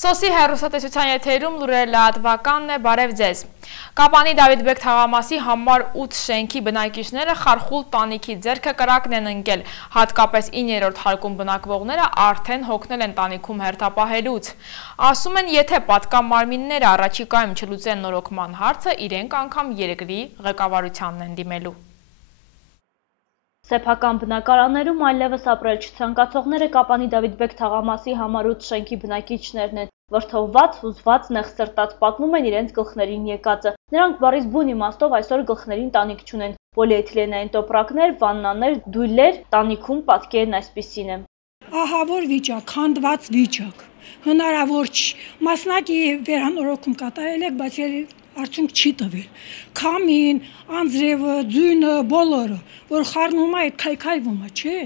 Սոսի հեռուստատեսության եթերում լուրերը լրատվականն է, բարև ձեզ։ Կապանի Դավիթ Բեկ թաղամասի համար 8 շենքի բնակիչները խարխուլ տանիքի ձեռքը կրակն են ընկել, հատկապես 9-րդ հարկում բնակվողները արդեն հոգնել են տանիքում հերթապահելուց։ Ասում են, եթե պատկան մարմինները առաջիկայում չլուծեն նորոգման հարցը, իրենք անգամ երկրի ղեկավարությանն են դիմելու։ Սեփական բնակարաններում այլևս ապրել չցանկացողները Կապանի Դավիթ Բեկ թաղամասի համար 8 շենքի բնակիչներն են, վրդովված, հուզված, նեղսրտած պատմում են իրենց գլխներին եկածը։ Նրանք բառից բուն իմաստով այսօր գլխներին տանիք չունեն։ Պոլիէթիլենային տոպրակներ, վաննաներ, դույլեր, տանիքում պատկերն այսպիսին է։ Ահավոր վիճակ, քանդված վիճակ, հնարավոր չի։ Մասնակի վերանորոգում կատարել եք, բայց արդյունք չի տվել։ Քամին, անձրևը, ձյունը, բոլորը, որ խառնում է, քայքայվում է, չէ՞։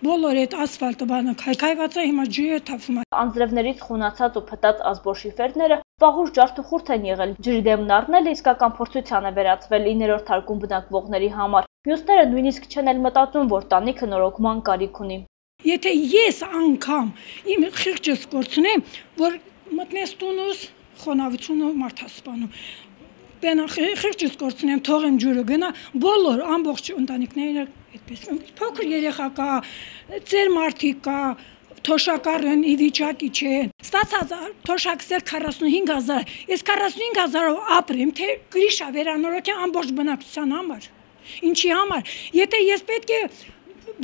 Բոլորը այդ ասֆալտը բանը քայքայված է, հիմա ջրը թափվում է։ Անձրևներից խունացած ու փտած ազբոշիֆերները վաղուց ջարդուխուրդ են եղել։ Ջրի դեմն առնելը իսկական փորձության է վերածվել 9-րդ հարկում բնակվողների համար։ Մյուսները նույնիսկ չեն էլ մտածում, որ տանիքը նորոգման կարիք ունի։ Եթե ես անգամ իմ խիղճս կորցնեմ, որ մտնես տունս, խոնավությունը մարդասպանում։ Խիղճս կորցնեմ, թողեմ ջուրը գնա, բոլոր ամբողջ ընտանիքները այդպես։ Փոքր երեխա կա, ծեր մարդիկ կա, թոշակառն ի վիճակի չեն։ Ստացած թոշակսեր 45,000, ես 45,000-ով ապրեմ, թե գրիշա վերանորոգեմ ամբողջ բնակչության համար։ Ինչի համար։ Եթե ես պետք է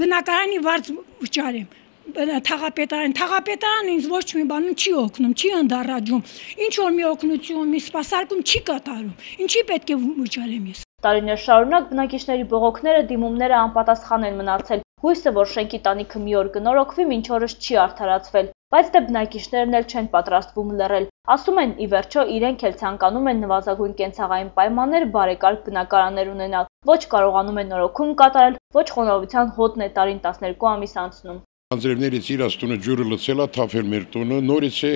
բնակարանի վարձ վճարեմ, թաղապետարան ինձ ոչ մի բանում չի օգնում, չի ընդառաջում, ինչ որ մի օգնություն, մի սպասարկում չի կատարում, ինչի պետք է վճարեմ ես։ Տարիներ շարունակ բնակիչների բողոքները, դիմումները անպատասխան են մնացել։ Հույսը, որ շենքի տանիքը մի օր կնորոգվի, մինչ օրս չի արդարացվել, բայց դե բնակիչներն էլ չեն պատրաստվում լռել։ Ասում են, ի վերջո իրենք էլ ցանկանում են նվազագույն կենցաղային պայմաններ, բարեկարգ բնակարաններ ունենալ, ոչ կարողանում են նորոգում կատարել, ոչ խոնավության հոտն է տարին 12 ամիս անցնում։ Անձրևներից իրաց տունը ջուրը լցել է, թափել մեր տունը, նորից է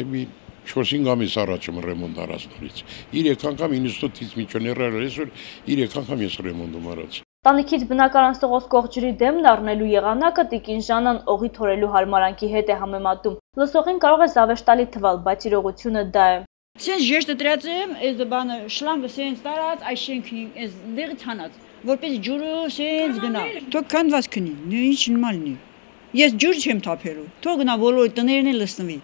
4-5 ամիս առաջ ռեմոնտ արած նորից։ 3 անգամ 98-ից մինչև ներառել այսօր 3 անգամ ես ռեմոնտում արած։ Տանիքից բնակարան սողոսկող ջրի դեմն առնելու եղանակը Տիկին Ժանան օղի թորելու հարմարանքի հետ է համեմատում։ Լսողին կարող է զավեշտալի թվալ, բայց իրողությունը դա է։ Սենց ժեշտը դրած եմ, այս բանը շլանգը սենց տարած, այս շենքի այս դեղից հանած, որպես ջուրը սենց գնա։ Թող քանդված քնի, ինչ նորմալն է։ Ես ջուր չեմ թափելու, թող գնա բոլոր տներն էլ լցնվի։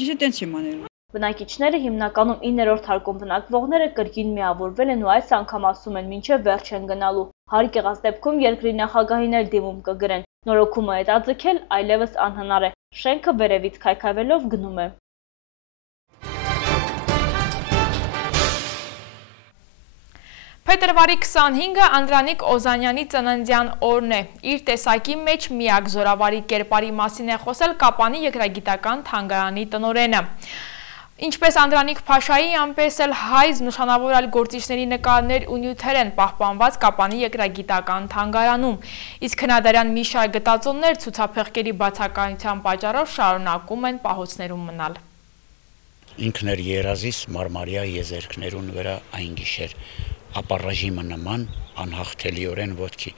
Ես այդպես եմ անելու։ Բնակիչները հիմնականում 9-րդ հարկում բնակվողները կրկին միավորվել են ու այս անգամ ասում են մինչև վերջ են գնալու։ Հարկ եղած դեպքում երկրի նախագահին էլ դիմում կգրեն։ Նորոգումը հետաձգել այլևս անհնար է։ Շենքը վերևից քայքայվելով գնում է։ Փետրվարի 25-ը Անդրանիկ Օզանյանի ծննդյան օրն է։ Իր տեսակի մեջ միակ զորավարի կերպարի մասին է խոսել Կապանի երկրագիտական թանգարանի տնօրենը։ Ինչպես Անդրանիկ Փաշայի, այնպես էլ հայ նշանավոր այլ գործիչների նկարներ ու նյութեր են պահպանված Կապանի երկրագիտական թանգարանում, իսկ հնադարյան մի շարք գտածոներ ցուցափեղկերի բացակայության պատճառով շարունակում են պահոցներում մնալ։ Ինքն էր երազիս մարմարյա եզերքներուն վրա այն գիշեր, ապառաժիմը նման անհաղթելիորեն ոտքի,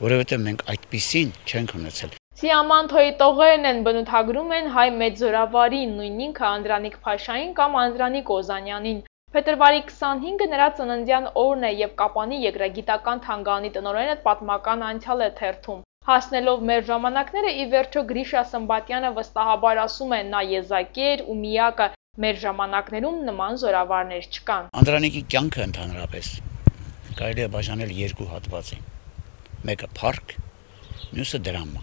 որովհետև մենք այդպիսին չենք ունեցել։ Սիամանթոյի տողերն են բնութագրում են հայ մեծ զորավարին, նույն ինքը Անդրանիկ Փաշային կամ Անդրանիկ Օզանյանին։ Փետրվարի 25-ը նրա ծննդյան օրն է և Կապանի երկրագիտական թանգարանի տնօրենը պատմական անցյալ է թերթում։ Հասնելով մեր ժամանակները, ի վերջո Գրիշա Սմբատյանը վստահաբար ասում է, նա եզակի էր ու միակը, մեր ժամանակներում նման զորավարներ չկան։ Անդրանիկի կյանքը ընդհանրապես կարելի է բաժանել երկու հատվածի։ Մեկը փառք, մյուսը դրամա։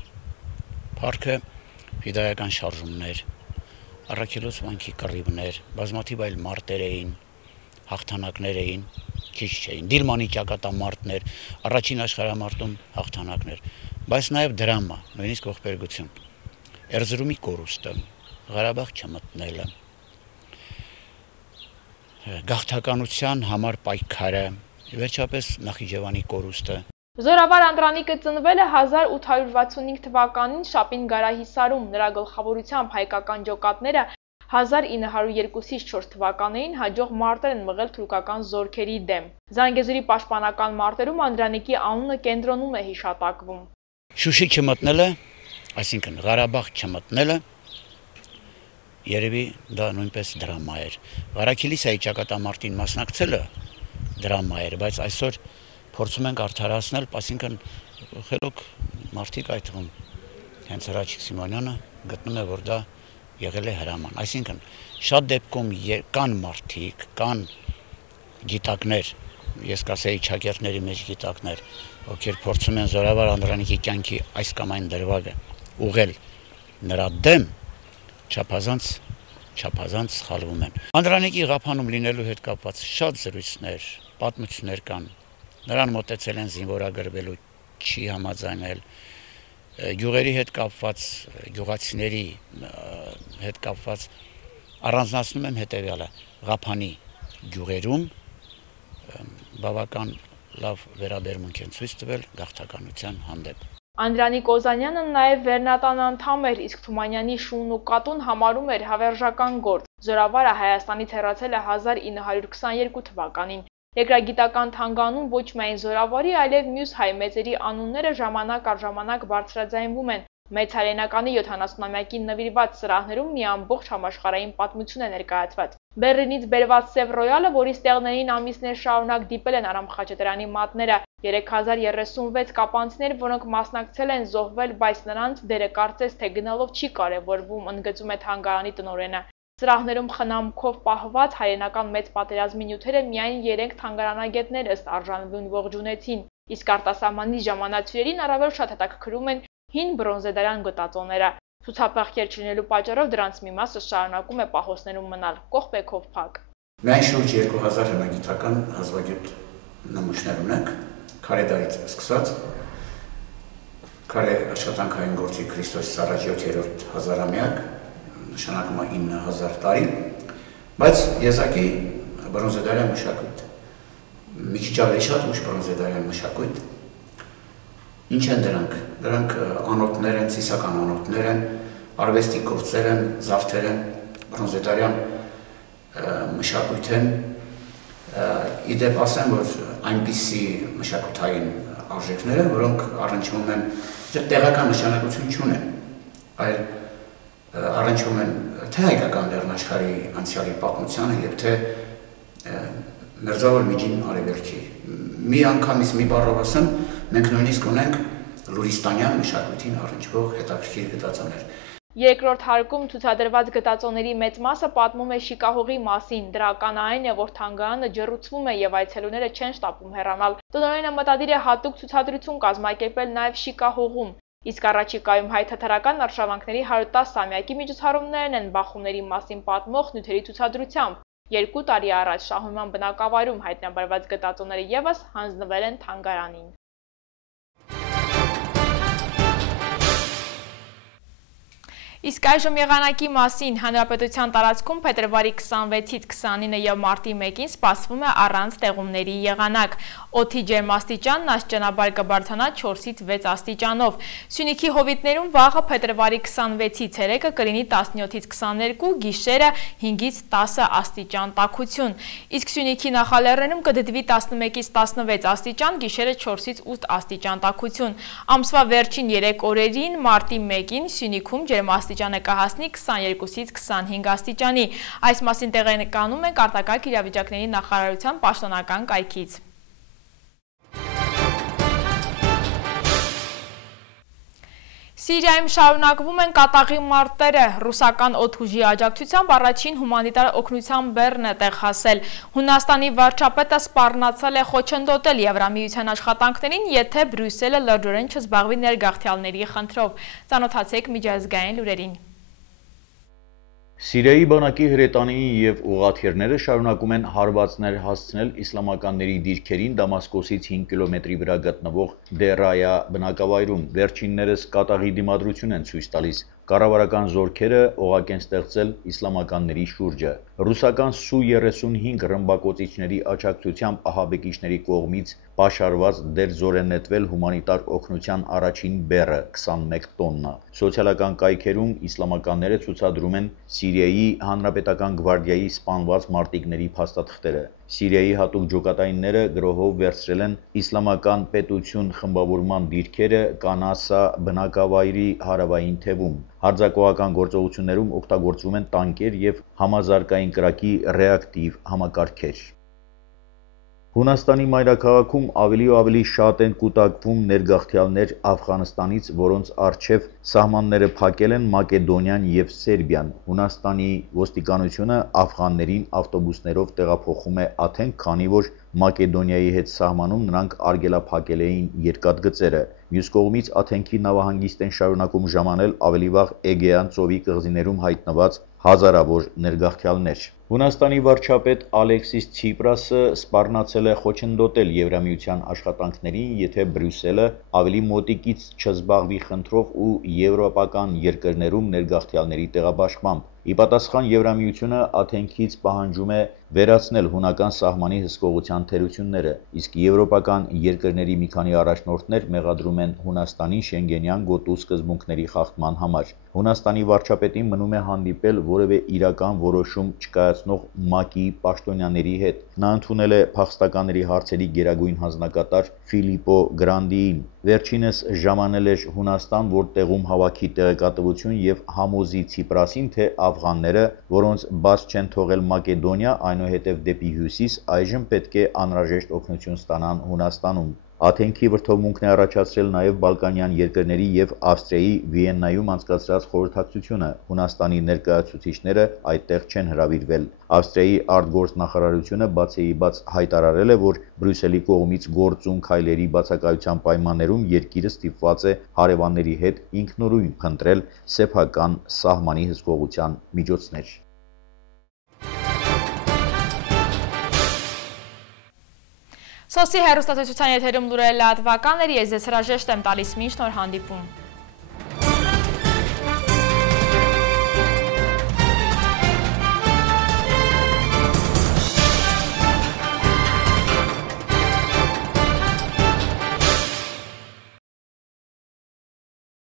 Փառքը ֆիդայական շարժումներ, առաքելոց վանքի կռիվներ, բազմաթիվ այլ մարտեր էին, հաղթանակներ էին, քիչ չէին, Դիլմանի ճակատամարտներ, առաջին աշխարհամարտում հաղթանակներ, բայց նաև դրամա, նույնիսկ ողբերգություն, Էրզրումի կորուստը, Ղարաբաղ չմտնելը, գաղթականության համար պայքարը, վերջապես Նախիջևանի կորուստը։ Զորավար Անդրանիկը ծնվել է 1865 թվականին Շապին Գարահիսարում, նրա գլխավորությամբ հայկական ջոկատները 1902-4 թվականներին հաջող մարտեր են մղել թուրքական զորքերի դեմ։ Զանգեզուրի պաշտպանական մարտերում Անդրանիկի անունը կենտրոնում է հիշատակվում։ Շուշի չմտնելը, այսինքն Ղարաբաղ չմտնելը, երևի դա նույնպես դրամա էր։ Վարակիլիսայի ճակատամարտին մասնակցելը դրամա էր, բայց այսօր փորձում ենք արդարացնել, այսինքն խելոք մարդիկ այդ թվում հենց Հրաչիկ Սիմոնյանը գտնում է, որ դա եղել է հրաման։ Այսինքն շատ դեպքում կան մարդիկ, կան գիտակներ, ես կասեի ճակերտների մեջ գիտակներ, ովքեր փորձում են Զորավար Անդրանիկի կյանքի այս կամ այն դրվագը ուղղել նրա դեմ, չափազանց սխալվում են։ Անդրանիկի ղափանում լինելու հետ կապված շատ զրույցներ, պատմություններ կան։ Նրան մոտեցել են զինվորագրվելու, չի համաձայնել։ Գյուղերի հետ կապված, գյուղացիների հետ կապված առանձնացնում եմ հետևյալը. ղափանի գյուղերում բավական լավ վերաբերմունք են ցույց տվել գաղթականության հանդեպ։ Անդրանիկ Օզանյանը նաև վերնատան անդամ էր, իսկ Թումանյանի շունն ու կատուն համարում էր հավերժական գործ։ Զորավարը Հայաստանից հեռացել է 1922 թվականին։ Երկրագիտական թանգանում ոչ միայն Զորավարի, այլև մյուս հայ մեծերի անունները ժամանակ առ ժամանակ բարձրաձայնվում են։ Մեծ հայրենականի 70-ամյակին նվիրված սրահներում մի ամբողջ համաշխարհային պատմություն է ներկայացված։ Բեռլինից բերված Սև Ռոյալը, որի ստեղներին ամիսներ շարունակ դիպել են Արամ Խաչատրյանի մատները, 3036 կապանցիներ, որոնք մասնակցել են, զոհվել, բայց նրանց դերը կարծես թե գնալով չի կարևորվում, ընդգծում է թանգարանի տնօրենը։ Սրահներում խնամքով պահված հայրենական մեծ պատերազմի նյութերը միայն 3 թանգարանագետներ ըստ արժանվուն ողջունեցին, իսկ արտասահմանից ժամանացիներին առավել շատ հետաքրքրում են հին բրոնզեդարյան գտածոները։ Ցուցափեղկեր չլինելու պատճառով դրանց մի մասը շարունակում է պահոցներում մնալ, կողպեքով փակ։ Միայն շուրջ 2000 հնագիտական հազվագյուտ նմուշներ ունենք, քարե դարից սկսած, քարե աշխատանքային գործի Քրիստոսից առաջ 7-րդ հազարամյակ, նշանակում է 9000 տարի, բայց եզակի բրոնզեդարյան մշակույթ, մի քիչ ավելի շատ ուշ բրոնզեդարյան մշակույթ։ Ինչ են դրանք? Դրանք անոթներ են, ծիսական անոթներ են, արվեստի գործեր են, զարդեր են, բրոնզեդարյան մշակույթ են։ Իդեպ ասեմ, որ այնպիսի մշակութային արժեքները, որոնք առնչվում են տեղական նշանակություն չունեն, այլ առնչվում են թե հայկական լեռնաշխարհի անցյալի պատմությանը եւ թե Մերձավոր Միջին Արևելքի։ Մի անգամից մի բառով ասեմ, մենք նույնիսկ ունենք լուրիստանյան մշակույթին առնչվող հետաքրքիր գտածոներ։ Երկրորդ հարկում ցուցադրված գտածոների մեծ մասը պատմում է շիկահողի մասին։ Դրական այն է, որ թանգարանը ջեռուցվում է եւ այցելուները չեն շտապում հեռանալ։ Տնօրենը մտադիր է հատուկ ցուցադրություն կազմակերպել նաեւ շիկահողում։ Իսկ առաջիկայում հայ-թաթարական արշավանքների 110-ամյակի միջոցառումներն են բախումների մասին պատմող նյութերի ցուցադրությամբ։ 2 տարի առաջ շահումյան բնակավայրում հայտնաբերված գտածոները ևս հանձնվել են թանգարանին։ Իսկ այժմ եղանակի մասին հանրապետության տարածքում փետրվարի 26-ից 29 եւ մարտի 1-ին սպասվում է առանց տեղումների եղանակ։ Օդի ջերմաստիճանն աստիճանաբար կբարձրանա 4-ից 6 աստիճանով։ Սյունիքի հովիտներում վաղը փետրվարի 26-ից 3-ը կլինի 17-ից 22, գիշերը 5-ից 10 աստիճան տաքություն։ Իսկ Սյունիքի նախալեռներում կդդվի 11-ից 16 աստիճան, գիշերը 4-ից 8 աստիճան տաքություն։ Ամսվա վերջին 3 օրերին մարտի 1-ին Սյունիքում ջերմաստիճանը կհասնի 22-ից 25 աստիճանի։ Այս մասին տեղեկանում ենք արտակարգ իրավիճակների նախարարության պաշտոնական կայքից։ Սիրիայում շարունակվում են կատաղի մարտերը։ Ռուսական օդուժի աջակցությամբ առաջին հումանիտար օգնության բեռն է տեղ հասել։ Հունաստանի վարչապետը սպառնացել է խոչընդոտել Եվրամիության աշխատանքներին, եթե Բրյուսելը լրջորեն չզբաղվի ներգաղթյալների խնդրով։ Ծանոթացեք միջազգային լուրերին։ Սիրիայի բանակի հրետանին և ուղղաթիռները շարունակում են հարվածներ հասցնել իսլամականների դիրքերին Դամասկոսից 5 կիլոմետրի վրա գտնվող Դերայա բնակավայրում։ Վերջիններս կատաղի դիմադրություն են ցույց տալիս։ Կառավարական զորքերը օղակ են ստեղծել իսլամականների շուրջը։ Ռուսական Սու-35 ռմբակոծիչների աջակցությամբ ահաբեկիչների կողմից պաշարված դերձոր է նետվել հումանիտար օգնության առաջին բեռը 21 տոննա։ Սոցիալական կայքերում իսլամականները ցուցադրում են Սիրիայի Հանրապետական գվարդիայի սպանված մարտիկների փաստաթղթերը։ Սիրիայի հատուկ ջոկատայինները գրոհով վերցրել են իսլամական պետություն խմբավորման դիրքերը Կանասա բնակավայրի հարավային թևում։ Հարձակողական գործողություններում օգտագործվում են տանկեր և համազարգային կրակի ռեակտիվ համակարգեր։ Հունաստանի մայրաքաղաքում ավելի ու ավելի շատ են կուտակվում ներգաղթյալներ Աֆղանստանից, որոնց առջև սահմանները փակել են Մակեդոնիան և Սերբիան։ Հունաստանի ոստիկանությունը աֆղաններին ավտոբուսներով տեղափոխում է Աթենք, քանի որ Մակեդոնիայի հետ սահմանում նրանք արգելափակել էին երկաթգծերը։ Մյուս կողմից Աթենքի նավահանգիստ են շարունակում ժամանել ավելի վաղ Էգեյան ծովի կղզիներում հայտնված հազարավոր ներգաղթյալներ։ Հունաստանի վարչապետ Ալեքսիս Ցիպրասը սպառնացել է խոչընդոտել Եվրամիության աշխատանքներին, եթե Բրյուսելը ավելի մոտիկից չզբաղվի խնդրով ու եվրոպական երկրներում ներգաղթյալների տեղաբաշխմամբ։ Ի պատասխան Եվրամիությունը Աթենքից պահանջում է վերացնել հունական սահմանի հսկողության թերությունները, իսկ եվրոպական երկրների մի քանի առաջնորդներ մեղադրում են Հունաստանին Շենգենյան գոտու սկզբունքների խախտման համար։ Հունաստանի վարչապետին մնում է հանդիպել որևէ իրական որոշում չկայացնող ՄԱԿ-ի պաշտոնյաների հետ։ Նա ընդունել է փախստականների հարցերի գերագույն հանձնակատար Ֆիլիպպո Գրանդիին։ Վերջինս ժամանել էր Հունաստան, որ տեղում հավաքի տեղեկատվություն և համոզի Ցիպրասին, թե աֆղանները, որոնց բաց չեն թողել Մակեդոնիա, այնուհետև դեպի հյուսիս, այժմ պետք է անհրաժեշտ օգնություն ստանան Հունաստանում։ Աթենքի վրդովմունքն է առաջացրել նաև Բալկանյան երկրների և Ավստրիայի Վիեննայում անցկացրած խորհրդակցությունը։ Հունաստանի ներկայացուցիչները այդտեղ չեն հրավիրվել։ Ավստրիայի արտգործնախարարությունը բացեիբաց հայտարարել է, որ Բրյուսելի կողմից գործուն քայլերի բացակայության պայմաններում երկիրը ստիպված է հարևանների հետ ինքնուրույն փնտրել սեփական սահմանի հսկողության միջոցներ։ Սոսի հեռուստատեսության եթերում լուրերը լրատվական էր, ես ձեզ հրաժեշտ եմ տալիս մինչ նոր հանդիպում։